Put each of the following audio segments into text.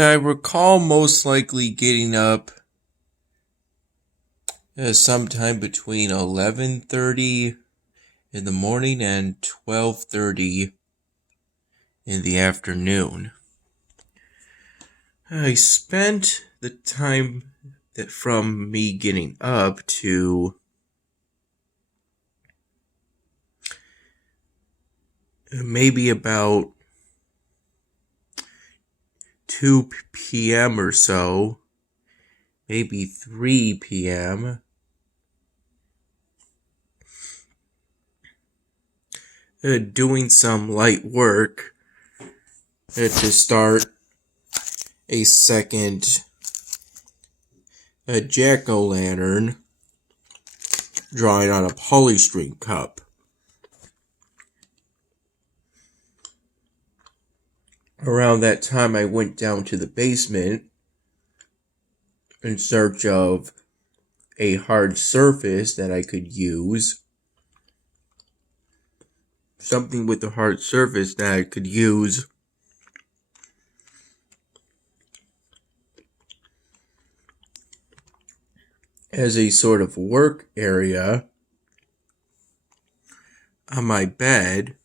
I recall most likely getting up sometime between 11:30 in the morning and 12:30 in the afternoon. I spent the time that from me getting up to maybe about 2 p.m. or so, maybe 3 p.m., doing some light work to start a second jack-o'-lantern drawing on a polystyrene cup. Around that time, I went down to the basement in search of a hard surface that I could use. Something with a hard surface that I could use as a sort of work area on my bed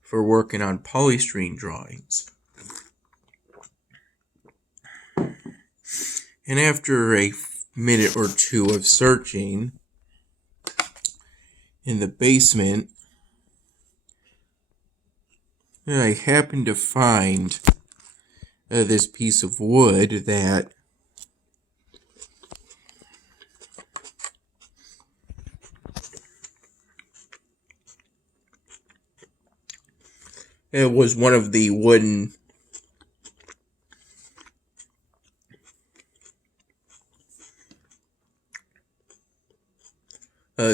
for working on polystyrene drawings. And after a minute or two of searching in the basement, I happened to find this piece of wood that it was one of the wooden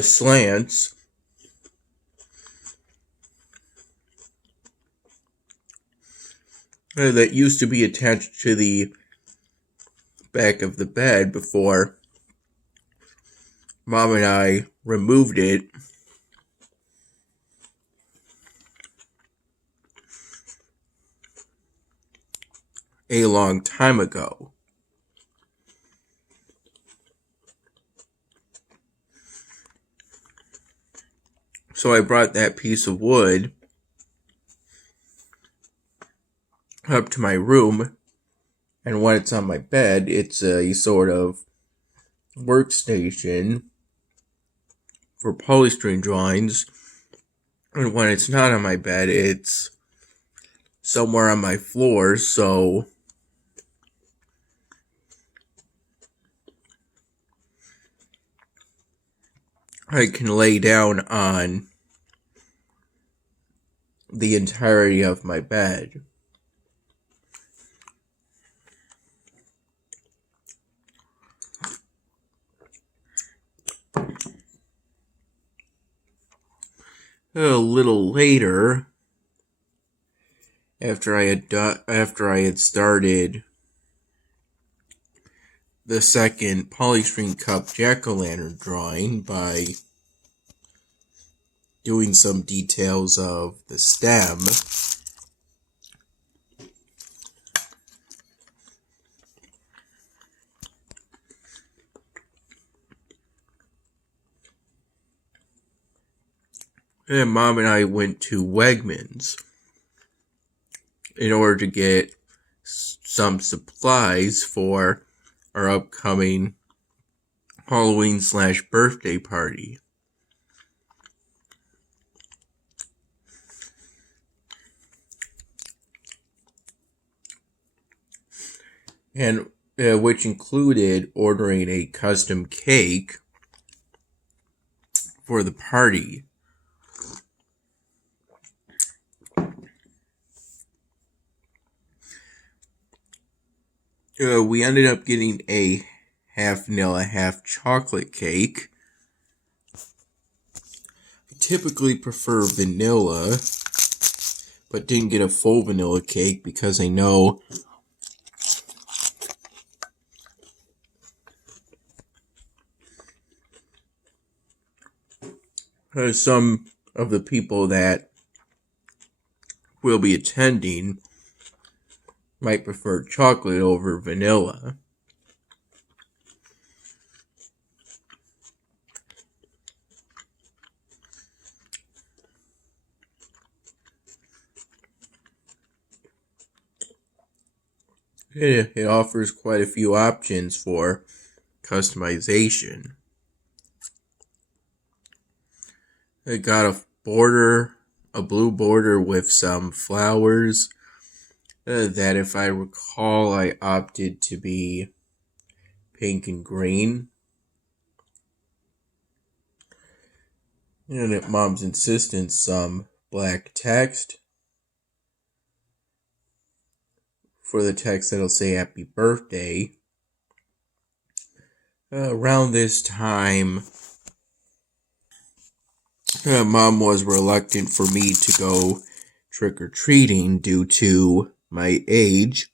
slants that used to be attached to the back of the bed before Mom and I removed it a long time ago. So I brought that piece of wood up to my room, and when it's on my bed, it's a sort of workstation for polystyrene drawings, and when it's not on my bed, it's somewhere on my floor, so I can lay down on the entirety of my bed. A little later, after I had started the second polystyrene cup jack-o'-lantern drawing by doing some details of the stem, and Mom and I went to Wegmans in order to get some supplies for our upcoming Halloween/birthday party. And which included ordering a custom cake for the party. We ended up getting a half vanilla, half chocolate cake. I typically prefer vanilla, but didn't get a full vanilla cake because I know some of the people that will be attending might prefer chocolate over vanilla. It offers quite a few options for customization. It got a blue border with some flowers that, if I recall, I opted to be pink and green. And at Mom's insistence, some black text. For the text that'll say happy birthday. Around this time, Mom was reluctant for me to go trick-or-treating due to my age.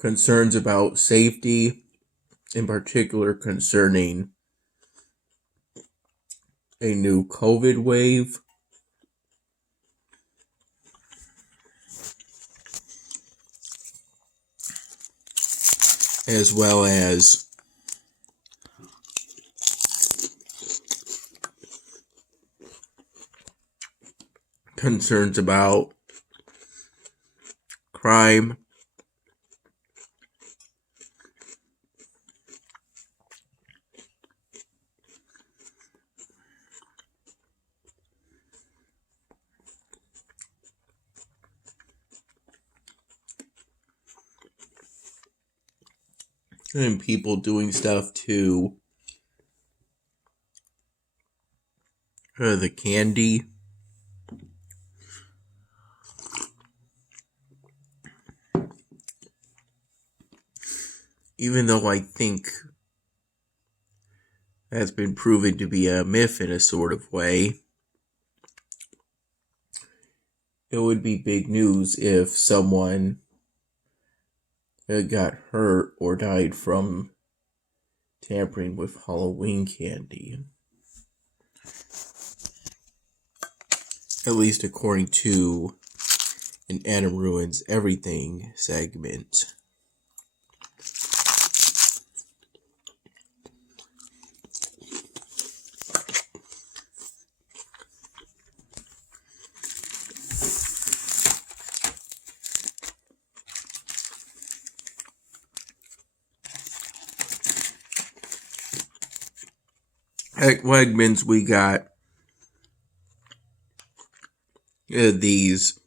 Concerns about safety, in particular concerning a new COVID wave. As well as concerns about crime, and people doing stuff to the candy. Even though I think that's been proven to be a myth in a sort of way, it would be big news if someone got hurt or died from tampering with Halloween candy. At least according to an Adam Ruins Everything segment. At Wegmans, we got these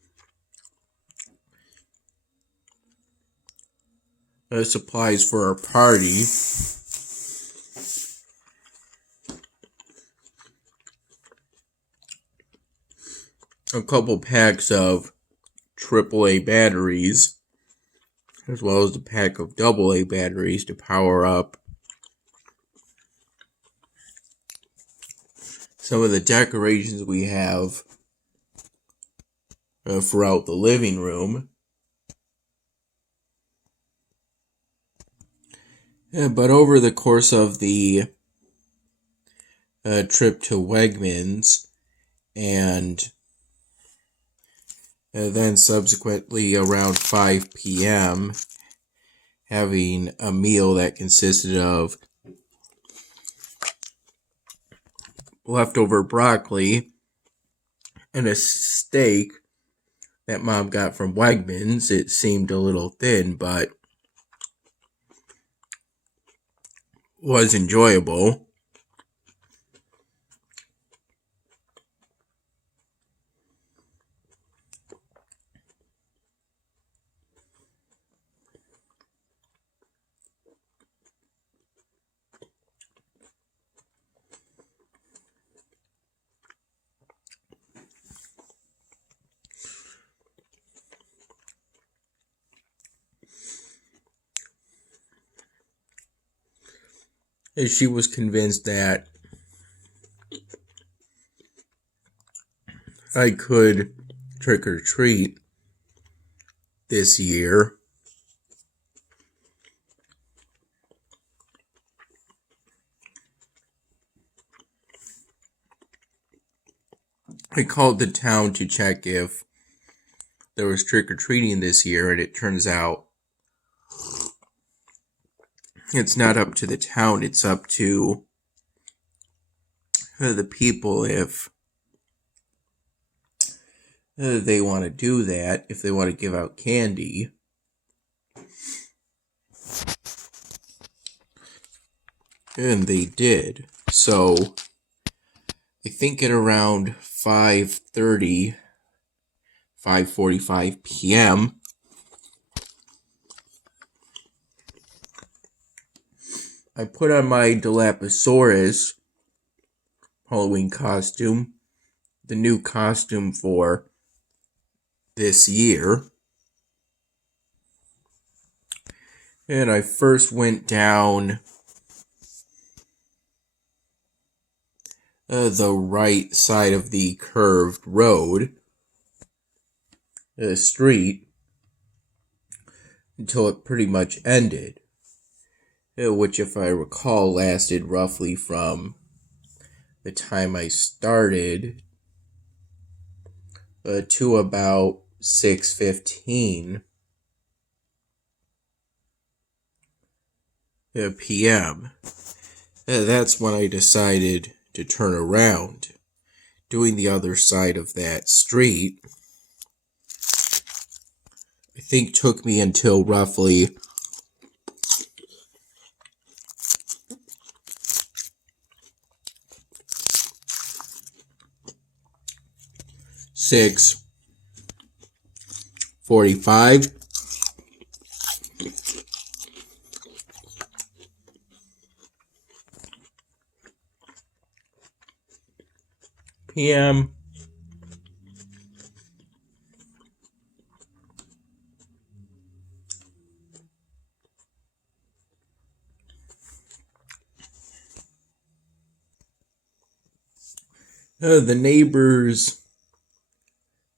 supplies for our party. A couple packs of AAA batteries, as well as a pack of AA batteries to power up some of the decorations we have throughout the living room. But over the course of the trip to Wegmans, and then subsequently around 5 p.m., having a meal that consisted of leftover broccoli and a steak that Mom got from Wegmans. It seemed a little thin, but was enjoyable. And she was convinced that I could trick or treat this year. I called the town to check if there was trick-or-treating this year, and it turns out it's not up to the town, it's up to the people if they want to do that, if they want to give out candy. And they did. So I think at around 5:30, 5:45 p.m., I put on my Dilophosaurus Halloween costume, the new costume for this year. And I first went down the right side of the curved road, street, until it pretty much ended, which, if I recall, lasted roughly from the time I started to about 6:15 p.m. That's when I decided to turn around. Doing the other side of that street, I think, took me until roughly 6:45 p.m. The neighbors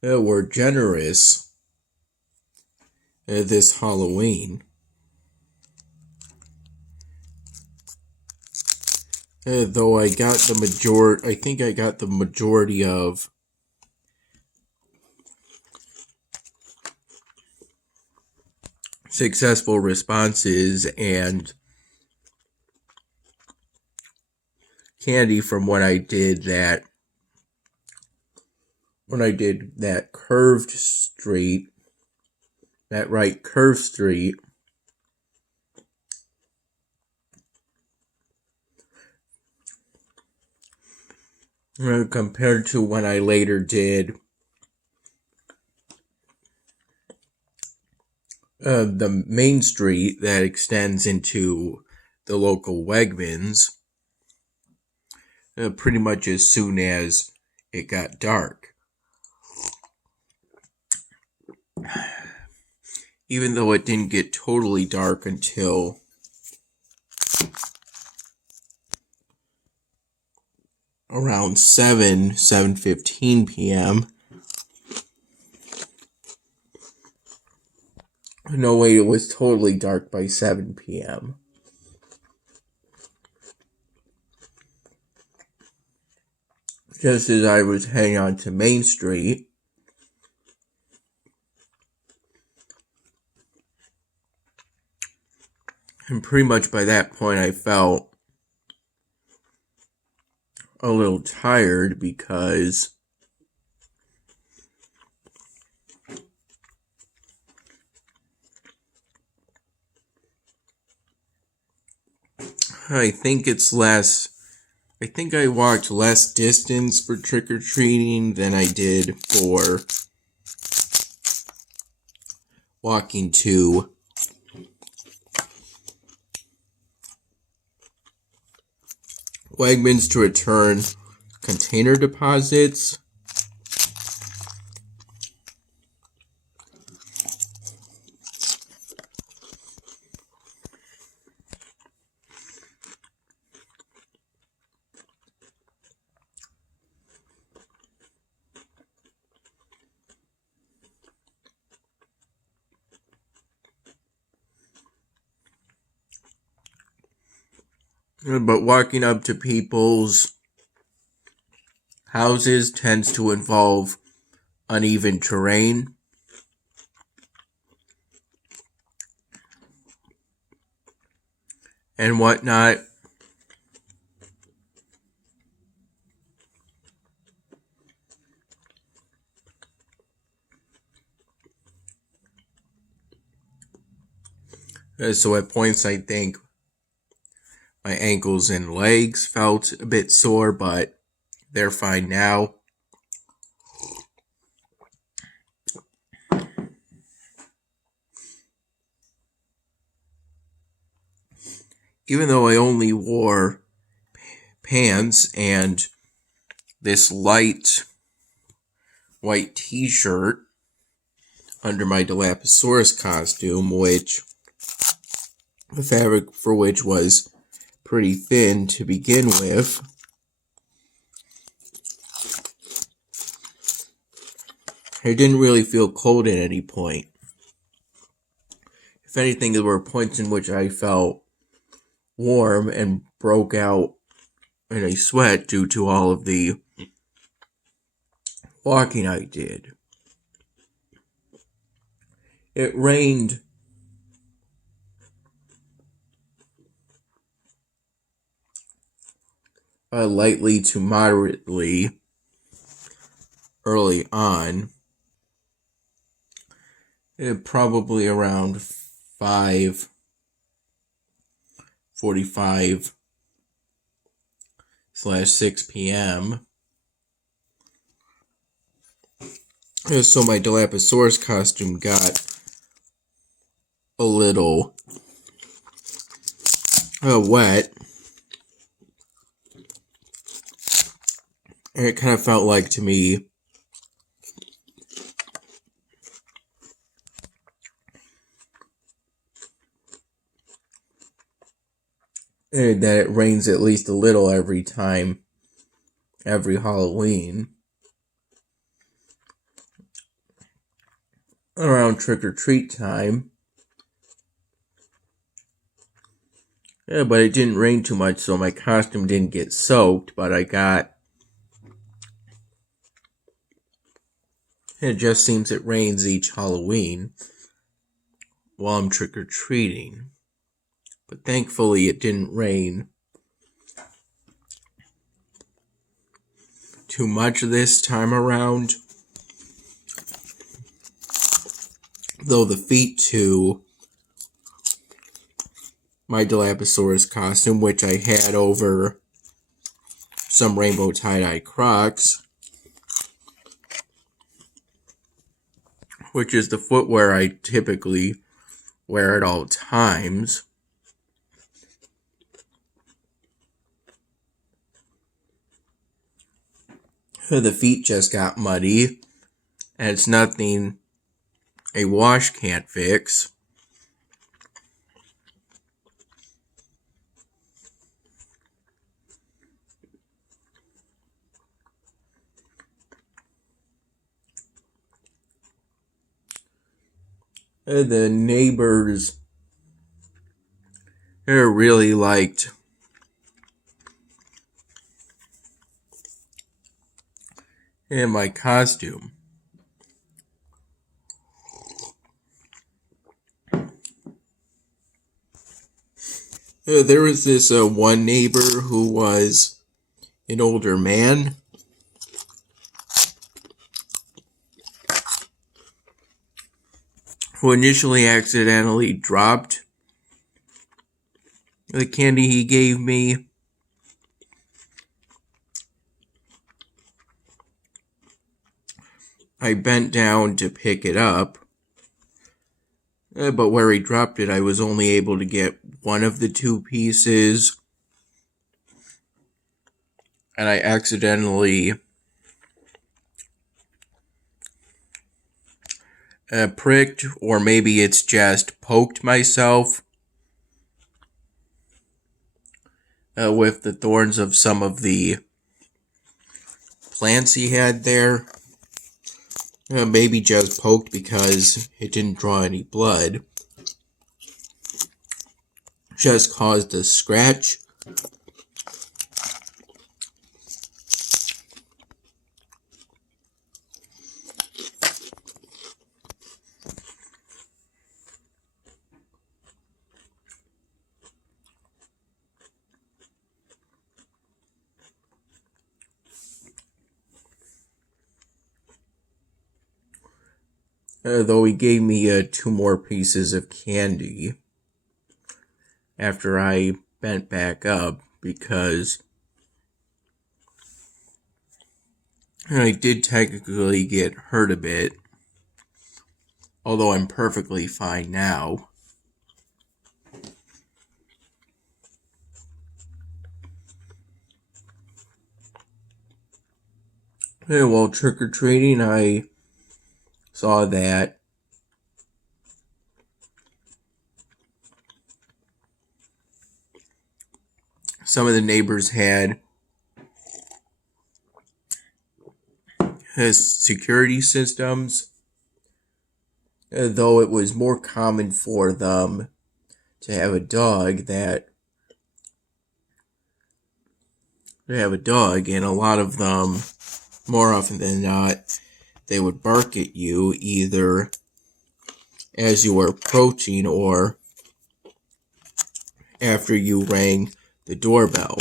were generous this Halloween. Though I got the majority, I think I got the majority of successful responses and candy from when I did that curved street, that right curved street, compared to when I later did the main street that extends into the local Wegmans pretty much as soon as it got dark. Even though it didn't get totally dark until around 7:15 p.m. No way, it was totally dark by 7 p.m. Just as I was heading on to Main Street, and pretty much by that point I felt a little tired because I think I walked less distance for trick-or-treating than I did for walking to Wegmans to return container deposits. But walking up to people's houses tends to involve uneven terrain. And whatnot. So at points I think my ankles and legs felt a bit sore, but they're fine now. Even though I only wore pants and this light white t-shirt under my Dilophosaurus costume, which the fabric for which was pretty thin to begin with. I didn't really feel cold at any point. If anything, there were points in which I felt warm and broke out in a sweat due to all of the walking I did. It rained lightly to moderately early on. Probably around 5:45/6 p.m. So my Dilophosaurus costume got a little wet. And it kind of felt like to me that it rains at least a little every Halloween. Around trick-or-treat time. Yeah, but it didn't rain too much, so my costume didn't get soaked, but it just seems it rains each Halloween while I'm trick-or-treating. But thankfully it didn't rain too much this time around. Though the feet to my Dilophosaurus costume, which I had over some rainbow tie-dye Crocs, which is the footwear I typically wear at all times. The feet just got muddy, and it's nothing a wash can't fix. The neighbors really liked my costume. There was this one neighbor who was an older man. Who initially accidentally dropped the candy he gave me. I bent down to pick it up, but where he dropped it, I was only able to get one of the two pieces, and I accidentally pricked, or maybe it's just poked myself with the thorns of some of the plants he had there. Maybe just poked because it didn't draw any blood. Just caused a scratch. though he gave me 2 more pieces of candy after I bent back up because I did technically get hurt a bit, although I'm perfectly fine now. While trick-or-treating, I saw that some of the neighbors had security systems, though it was more common for them to have a dog and a lot of them, more often than not, they would bark at you either as you were approaching or after you rang the doorbell.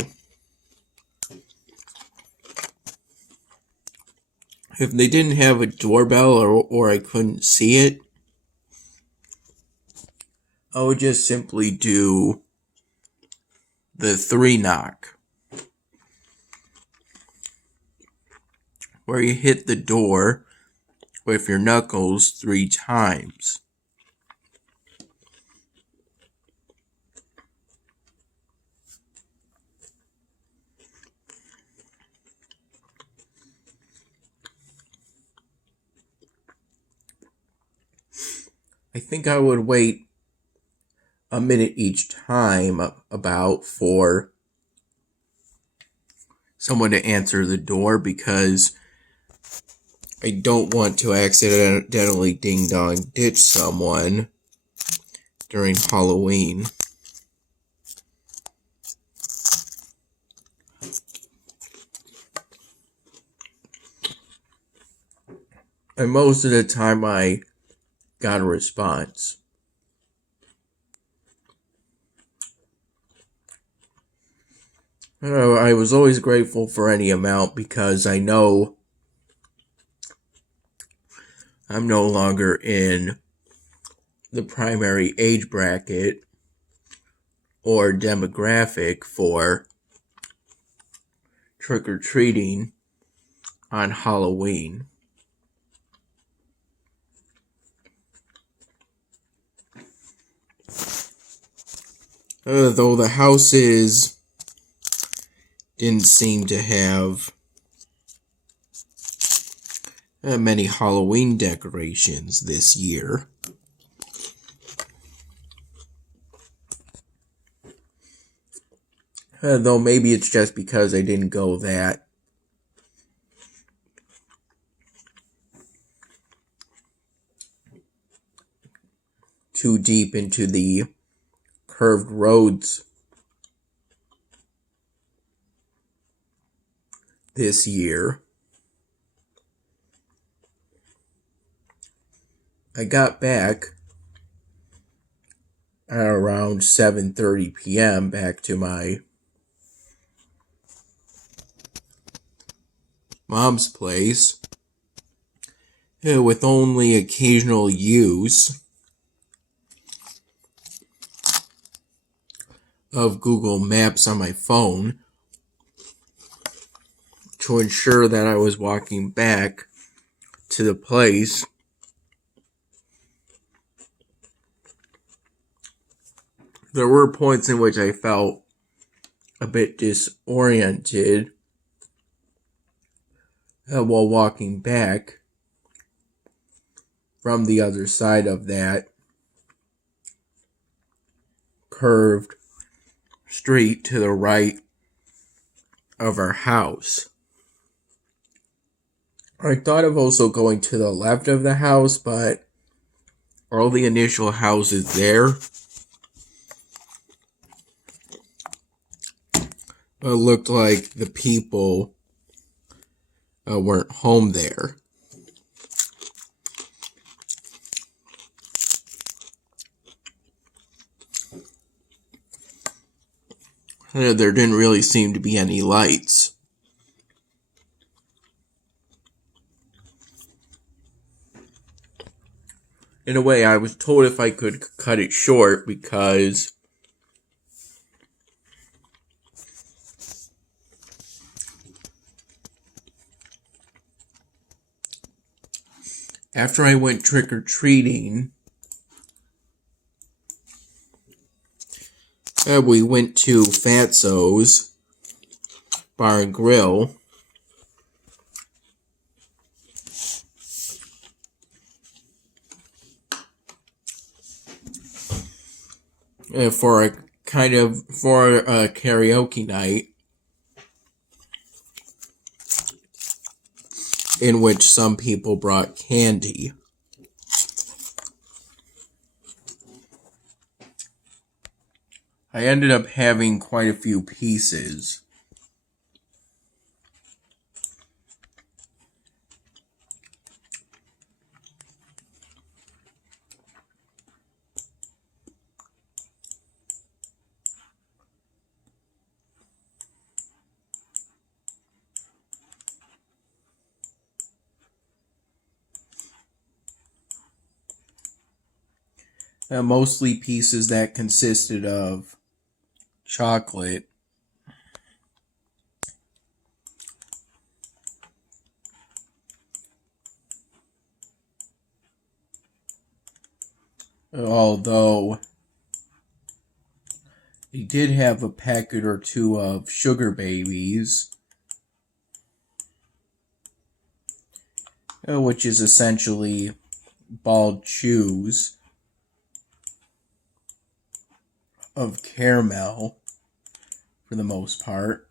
If they didn't have a doorbell or I couldn't see it, I would just simply do the 3 knock, where you hit the door with your knuckles 3 times. I think I would wait a minute each time about for someone to answer the door because I don't want to accidentally ding-dong ditch someone during Halloween. And most of the time I got a response. I was always grateful for any amount because I know I'm no longer in the primary age bracket or demographic for trick-or-treating on Halloween. Though the houses didn't seem to have many Halloween decorations this year. Though maybe it's just because I didn't go that too deep into the curved roads this year. I got back at around 7:30 p.m. back to my mom's place with only occasional use of Google Maps on my phone to ensure that I was walking back to the place. There were points in which I felt a bit disoriented while walking back from the other side of that curved street to the right of our house. I thought of also going to the left of the house, but all the initial houses there looked like the people weren't home there. There didn't really seem to be any lights. in a way, I was told if I could cut it short because after I went trick-or-treating, we went to Fatso's Bar and Grill. For a karaoke night in which some people brought candy. I ended up having quite a few pieces. Mostly pieces that consisted of chocolate. Although he did have a packet or two of sugar babies, which is essentially bald chews of caramel for the most part.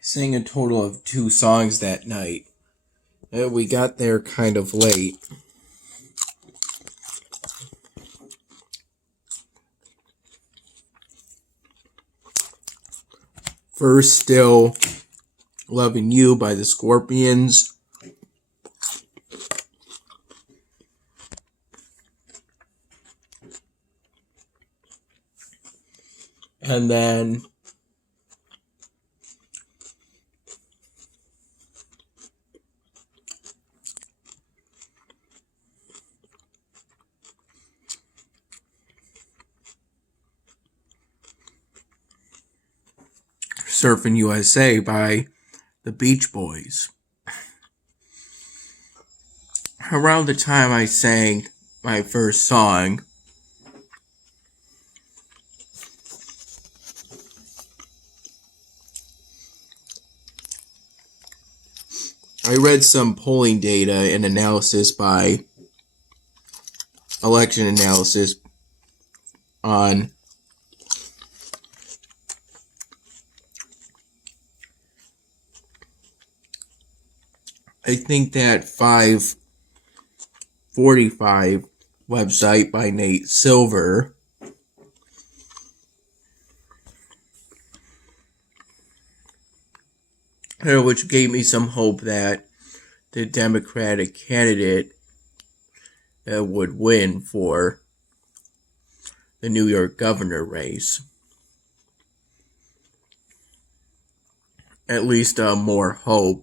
Sang a total of 2 songs that night. We got there kind of late. First, Still Loving You by the Scorpions. And then Surfing USA by the Beach Boys. Around the time I sang my first song, I read some polling data and analysis by election analysis on I think that 545 website by Nate Silver which gave me some hope that the Democratic candidate would win for the New York governor race. At least more hope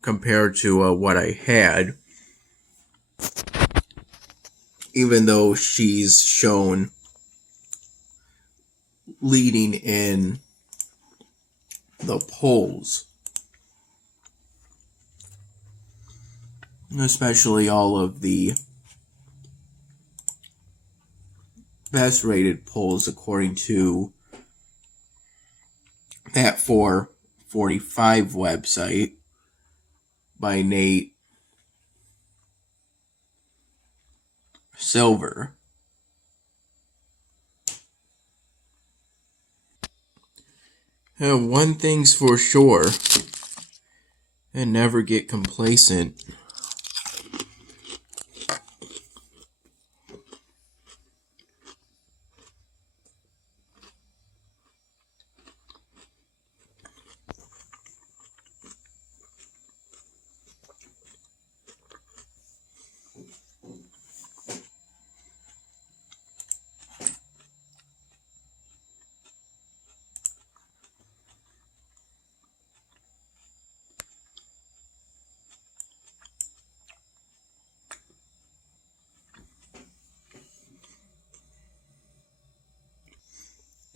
compared to what I had. Even though she's shown leading in the polls. Especially all of the best rated polls according to that 445 website by Nate Silver. One thing's for sure, and never get complacent.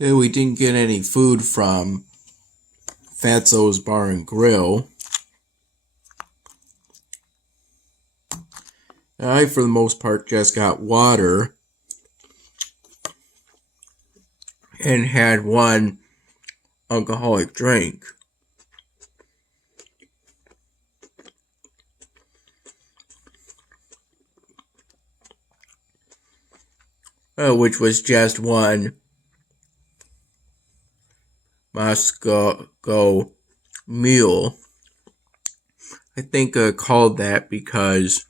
We didn't get any food from Fatso's Bar and Grill. I, for the most part, just got water and had one alcoholic drink. Which was just one Moscow Mule. I think called that because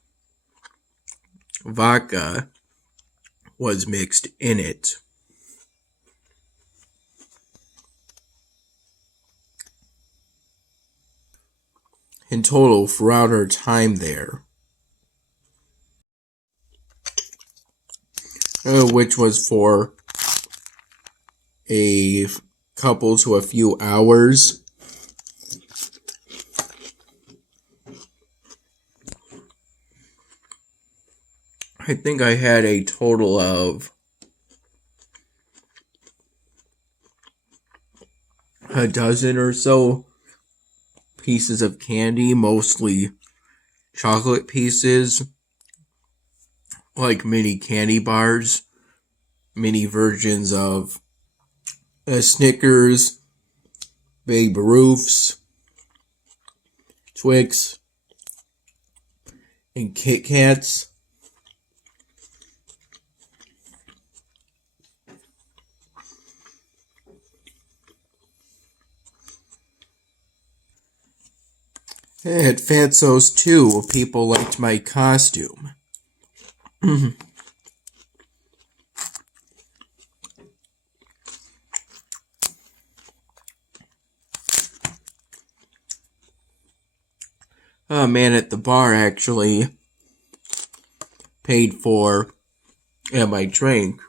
vodka was mixed in it. In total, throughout our time there, which was for a couple to a few hours. I think I had a total of a dozen or so pieces of candy, mostly chocolate pieces, like mini candy bars, mini versions of Snickers, Babe Ruths, Twix, and Kit Kats. At Fatso's too, people liked my costume. A man at the bar actually paid for my drink.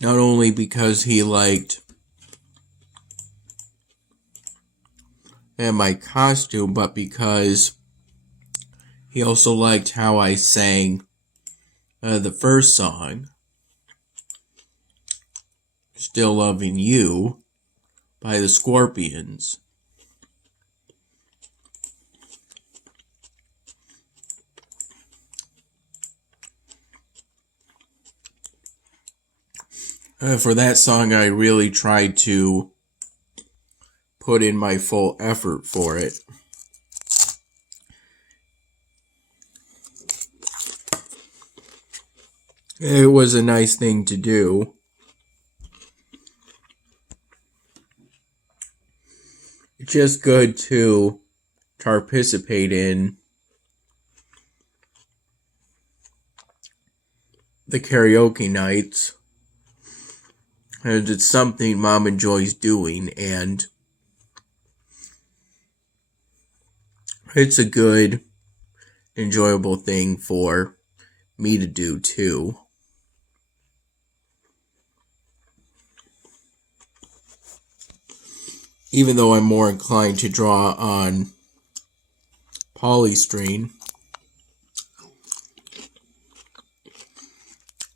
Not only because he liked my costume, but because he also liked how I sang the first song, Still Loving You, by the Scorpions. For that song, I really tried to put in my full effort for it. It was a nice thing to do. It's just good to participate in the karaoke nights. And it's something Mom enjoys doing, and it's a good, enjoyable thing for me to do too. Even though I'm more inclined to draw on polystyrene.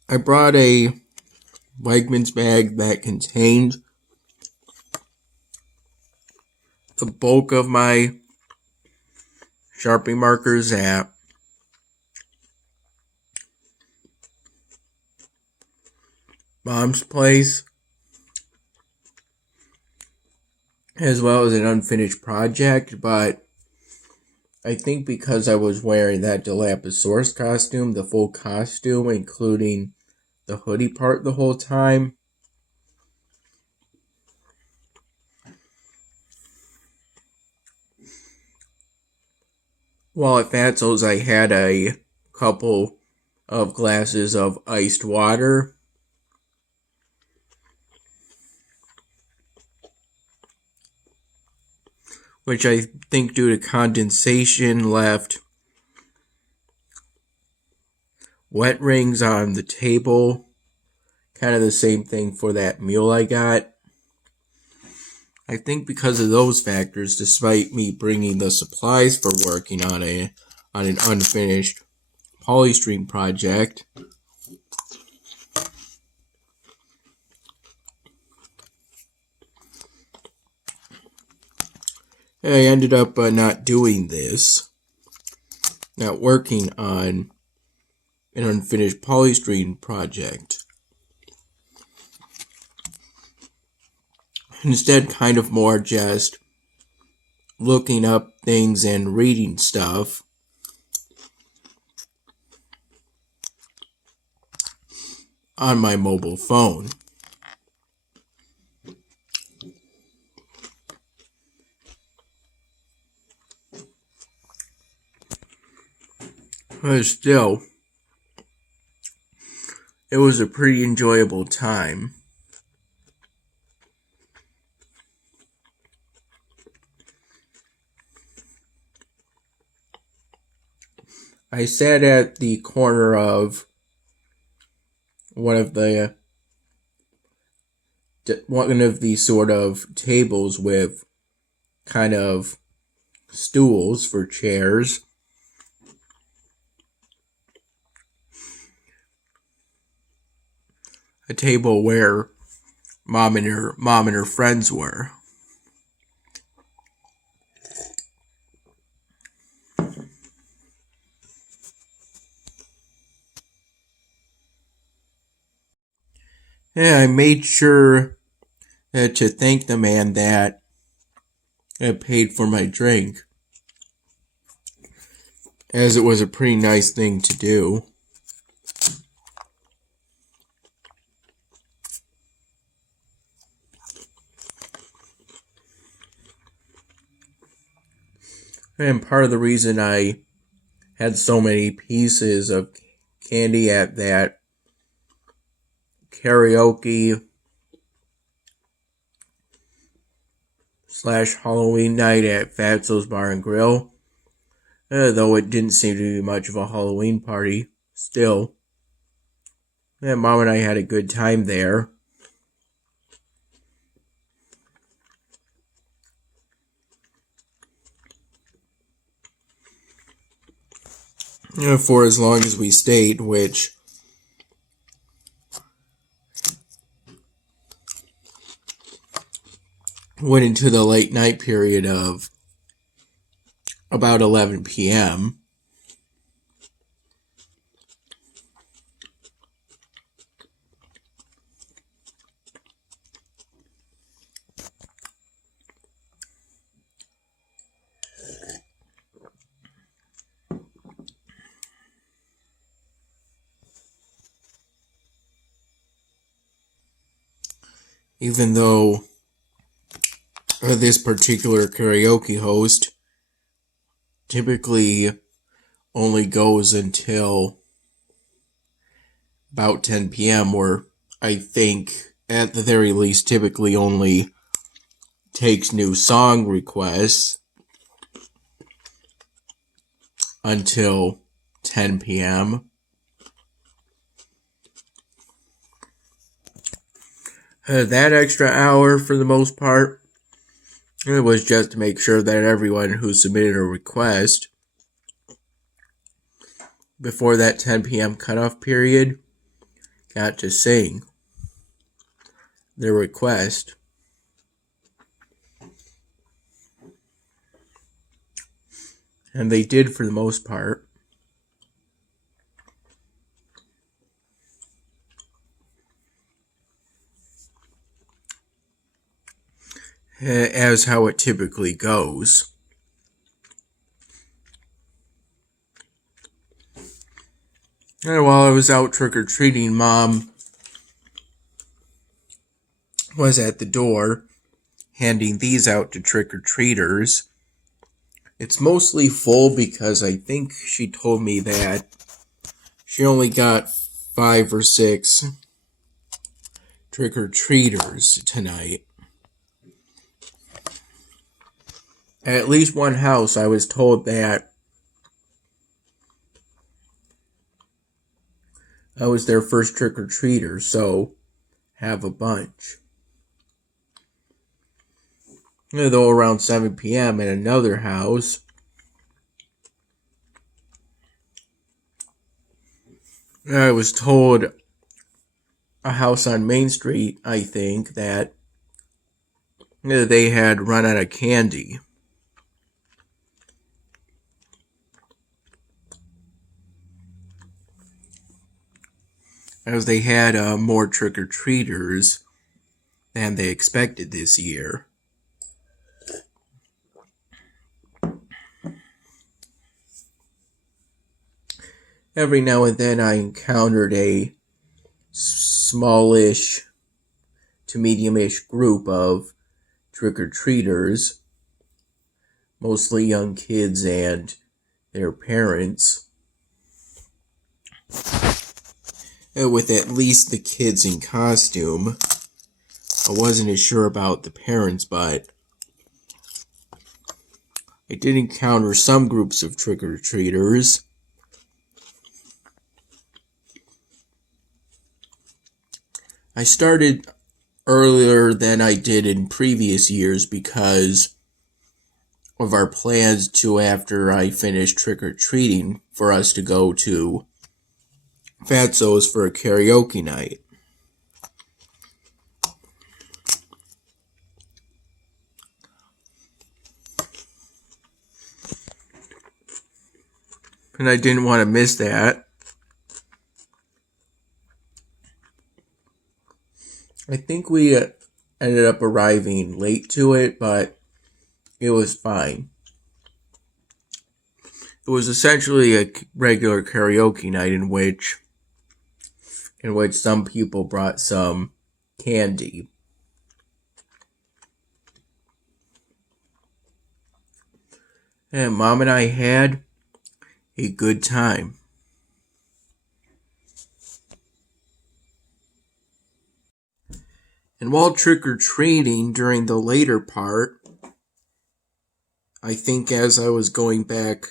I brought a Wegmans bag that contained the bulk of my Sharpie markers at Mom's place, as well as an unfinished project, but I think because I was wearing that Dilophosaurus costume, the full costume, including the hoodie part the whole time, while at Fatso's I had a couple of glasses of iced water, which I think due to condensation left wet rings on the table. Kind of the same thing for that mule I got. I think because of those factors, despite me bringing the supplies for working on an unfinished Polystream project. I ended up not doing this, not working on an unfinished Polystream project. Instead, kind of more just looking up things and reading stuff. On my mobile phone. But still, it was a pretty enjoyable time. I sat at the corner of one of the sort of tables with kind of stools for chairs. A table where mom and her friends were. Yeah, I made sure to thank the man that paid for my drink, as it was a pretty nice thing to do. And part of the reason I had so many pieces of candy at that karaoke / Halloween night at Fatso's Bar and Grill, though it didn't seem to be much of a Halloween party, still, Mom and I had a good time there. For as long as we stayed, which went into the late night period of about 11 p.m. Even though this particular karaoke host typically only goes until about 10 p.m., or I think at the very least typically only takes new song requests until 10 p.m. That extra hour, for the most part, it was just to make sure that everyone who submitted a request before that 10 p.m. cutoff period got to sing their request. And they did for the most part. As how it typically goes. And while I was out trick-or-treating, Mom was at the door handing these out to trick-or-treaters. It's mostly full because I think she told me that she only got 5 or 6 trick-or-treaters tonight. At least one house, I was told that I was their first trick-or-treater, so have a bunch. Though around 7 p.m. at another house, I was told a house on Main Street, I think, that they had run out of candy. As they had more trick-or-treaters than they expected this year. Every now and then I encountered a smallish to medium-ish group of trick-or-treaters, mostly young kids and their parents, with at least the kids in costume. I wasn't as sure about the parents, but I did encounter some groups of trick-or-treaters. I started earlier than I did in previous years because of our plans to, after I finished trick-or-treating, for us to go to Fatso's for a karaoke night. And I didn't want to miss that. I think we ended up arriving late to it, but it was fine. It was essentially a regular karaoke night in which some people brought some candy. And Mom and I had a good time. And while trick-or-treating during the later part, I think as I was getting back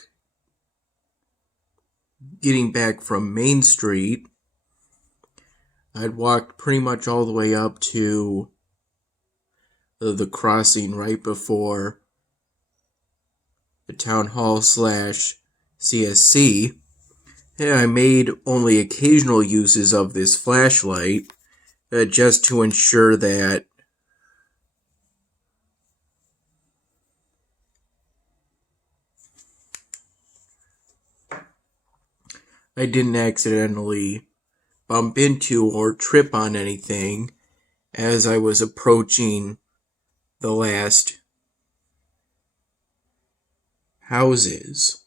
from Main Street, I'd walked pretty much all the way up to the crossing right before the town hall / CSC. And I made only occasional uses of this flashlight just to ensure that I didn't accidentally bump into or trip on anything as I was approaching the last houses.